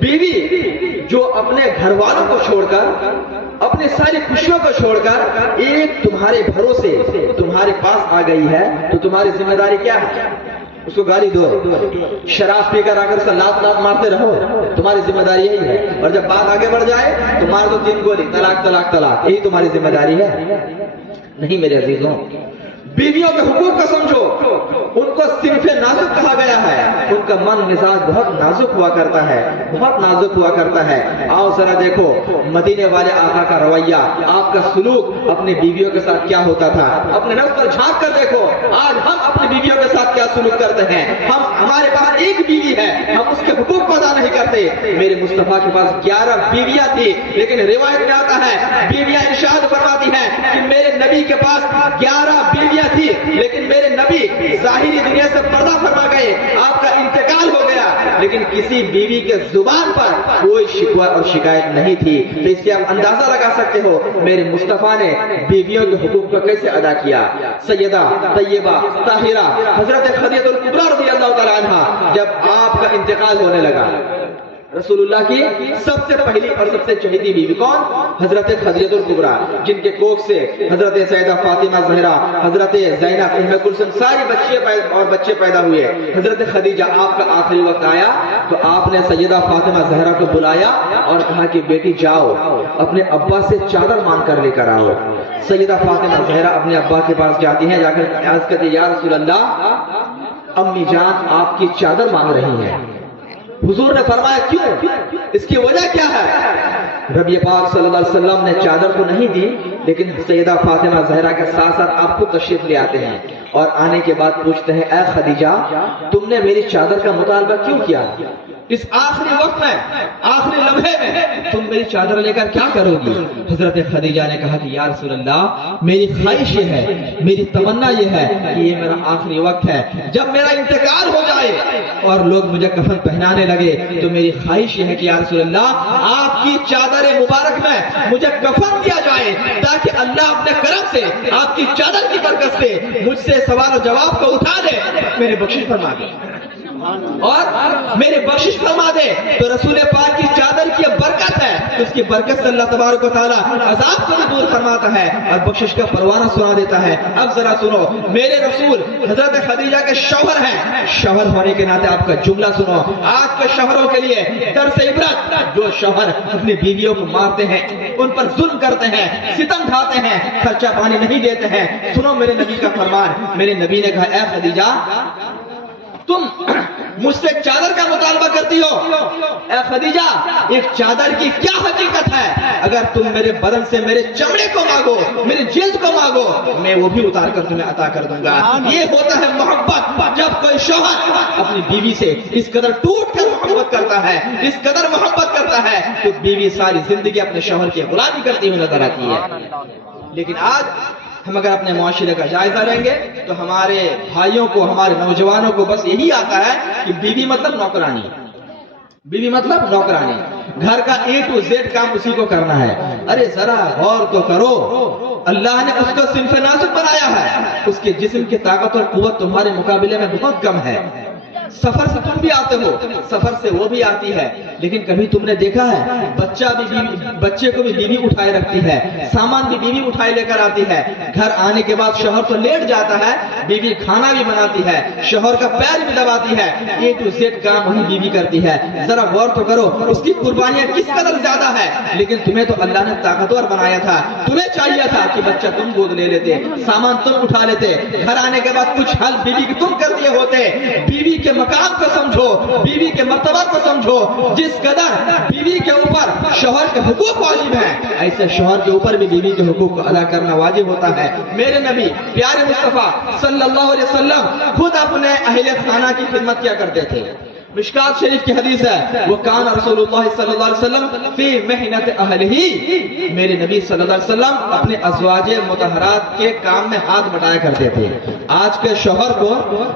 بیوی جو اپنے گھر والوں کو چھوڑ کر اپنے ساری خوشیوں کو چھوڑ کر ایک تمہارے بھروسے تمہارے پاس آ گئی ہے تو تمہاری ذمہ داری کیا ہے؟ اس کو گالی دو، شراب پی کر آ کر اس کا لات لات مارتے رہو، تمہاری ذمہ داری یہی ہے۔ اور جب بات آگے بڑھ جائے تو مار دو 3 گولی، طلاق طلاق طلاق، یہی تمہاری ذمہ داری ہے؟ نہیں میرے عزیزوں، بیویوں کے حقوق کو سمجھو۔ ان کو صنف نازک کہا گیا ہے، ان کا من مزاج بہت نازک ہوا کرتا ہے، بہت نازک ہوا کرتا ہے۔ آؤ ذرا دیکھو مدینے والے آقا کا رویہ، آپ کا سلوک اپنی بیویوں کے ساتھ کیا ہوتا تھا۔ اپنے نفس پر جھانک کر دیکھو، آج ہم اپنی بیویوں کے ساتھ کیا سلوک کرتے ہیں۔ ہمارے پاس ایک بیوی ہے، ہم اس کے حقوق کو ادا نہیں کرتے۔ میرے مصطفیٰ کے پاس 11 بیویاں تھی، لیکن روایت میں آتا ہے بیویاں ارشاد فرماتی ہیں کہ میرے نبی کے پاس 11 بیویاں تھی، لیکن میرے نبی ظاہری دنیا سے پردہ فرما گئے، آپ کا انتقال ہو گیا، لیکن کسی بیوی کے زبان پر کوئی شکوہ اور شکایت نہیں تھی۔ تو اس سے آپ اندازہ لگا سکتے ہو میرے مصطفیٰ نے بیویوں کے حقوق کو کیسے ادا کیا۔ سیدہ طیبہ طاہرہ حضرت خدیجہ الکبریٰ رضی اللہ تعالیٰ عنہا، جب آپ کا انتقال ہونے لگا، رسول اللہ کی سب سے پہلی اور سب سے چہیتی بیوی کون؟ حضرت خدیجہ الکبریٰ، جن کے کوکھ سے حضرت سیدہ فاطمہ زہرا، حضرت زینب، ام کلثوم ساری بچے پیدا ہوئے۔ حضرت خدیجہ آپ کا آخری وقت آیا تو آپ نے سیدہ فاطمہ زہرا کو بلایا اور کہا کہ بیٹی جاؤ اپنے ابا سے چادر مانگ کر لے کر آؤ۔ سیدہ فاطمہ زہرا اپنے ابا کے پاس جاتی ہیں، جا کر عرض کرتی یا رسول اللہ، امی جان آپ کی چادر مانگ رہی ہیں۔ حضور نے فرمایا کیوں؟ اس کی وجہ کیا ہے؟ نبی پاک صلی اللہ علیہ وسلم نے چادر تو نہیں دی، لیکن سیدہ فاطمہ زہرا کے ساتھ ساتھ آپ کو تشریف لے آتے ہیں اور آنے کے بعد پوچھتے ہیں اے خدیجہ تم نے میری چادر کا مطالبہ کیوں کیا؟ اس آخری وقت میں، آخری لمحے میں تم میری چادر لے کر کیا کرو گی؟ حضرت خدیجہ نے کہا کہ یا رسول اللہ، میری خواہش یہ ہے، میری تمنا یہ ہے کہ یہ میرا آخری وقت ہے، جب میرا انتقال ہو جائے اور لوگ مجھے کفن پہنانے لگے تو میری خواہش یہ ہے کہ یا رسول اللہ آپ کی چادر مبارک میں مجھے کفن دیا جائے، تاکہ اللہ اپنے کرم سے آپ کی چادر کی برکت سے مجھ سے سوال و جواب کو اٹھا دے، میرے بخشش فرما دے اور میرے بخشش فرما دے۔ تو رسول پاک کی چادر کی برکت ہے، اس کی برکت سے اللہ تبارک و تعالیٰ عذاب کو بھی دور فرماتا ہے اور بخشش کا پروانہ سنا دیتا ہے۔ اب ذرا سنو، میرے رسول حضرت خدیجہ کے شوہر ہیں، شوہر ہونے کے ناطے آپ کا جملہ سنو، آج کے شوہروں کے لیے درس عبرت۔ جو شوہر اپنی بیویوں کو مارتے ہیں، ان پر ظلم کرتے ہیں، ستم ڈھاتے ہیں، خرچہ پانی نہیں دیتے ہیں، سنو میرے نبی کا فرمان۔ میرے نبی نے کہا اے خدیجہ تم مجھ سے چادر کا مطالبہ کرتی ہو، اے خدیجہ ایک چادر کی کیا حقیقت ہے؟ اگر تم میرے بدن سے میرے چمڑے کو مانگو، میرے جلد کو مانگو، میں وہ بھی اتار کر تمہیں عطا کر دوں گا۔ یہ ہوتا ہے محبت، جب کوئی شوہر اپنی بیوی سے اس قدر ٹوٹ کر محبت کرتا ہے، اس قدر محبت کرتا ہے تو بیوی ساری زندگی اپنے شوہر کی غلامی کرتی ہوئی نظر آتی ہے۔ لیکن آج ہم اگر اپنے معاشرے کا جائزہ لیں گے تو ہمارے بھائیوں کو، ہمارے نوجوانوں کو بس یہی آتا ہے کہ بیوی مطلب نوکرانی، بیوی مطلب نوکرانی، گھر کا A to Z کام اسی کو کرنا ہے۔ ارے ذرا غور تو کرو، اللہ نے اس کو صنف نازک بنایا ہے، اس کے جسم کی طاقت اور قوت تمہارے مقابلے میں بہت کم ہے۔ سفر سے تم بھی آتے ہو، سفر سے وہ بھی آتی ہے، لیکن کبھی تم نے دیکھا ہے بچے کو بھی بیوی اٹھائے رکھتی ہے، سامان بھی بیوی اٹھائے لے کر آتی ہے، گھر آنے کے بعد شوہر تو لیٹ جاتا ہے، بیوی کھانا بھی بناتی ہے، شوہر کا پیر بھی دباتی ہے، A to Z کام وہی بیوی کرتی ہے۔ ذرا غور تو کرو اس کی قربانیاں کس قدر زیادہ ہے، لیکن تمہیں تو اللہ نے طاقتور بنایا تھا، تمہیں چاہیے تھا کہ بچہ تم گود لے لیتے، سامان تم اٹھا لیتے، گھر آنے کے بعد کچھ حل بیوی کی تم کر دیے ہوتے۔ بیوی کے مقام کو سمجھو، بیوی کے مرتبہ کو سمجھو، جس قدر بیوی کے اوپر شوہر کے حقوق واجب ہیں، ایسے شوہر کے اوپر بھی بیوی کے حقوق کو ادا کرنا واجب ہوتا ہے۔ میرے نبی پیارے مصطفیٰ صلی اللہ علیہ وسلم خود اپنے اہل خانہ کی خدمت کیا کرتے تھے۔ مشکات شریف کی حدیث ہے وکان رسول اللہ صلی اللہ علیہ وسلم فی محنت اہلہ، میرے نبی صلی اللہ علیہ وسلم اپنے ازواج مطہرات کے کام میں ہاتھ بٹایا کرتے تھے۔ آج کے شوہر کو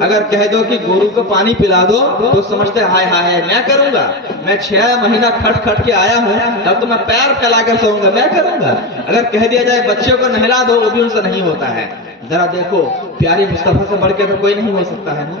اگر کہہ دو کہ گورو کو پانی پلا دو تو سمجھتے ہائے ہائے میں کروں گا، میں 6 مہینہ کھٹ کھٹ کے آیا ہوں، اب تو میں پیر پھیلا کر سوؤں گا، میں کروں گا۔ اگر کہہ دیا جائے بچے کو نہلا دو، وہ بھی ان سے نہیں ہوتا ہے۔ ذرا دیکھو پیارے مصطفیٰ سے بڑھ کے تو کوئی نہیں ہو سکتا ہے نا۔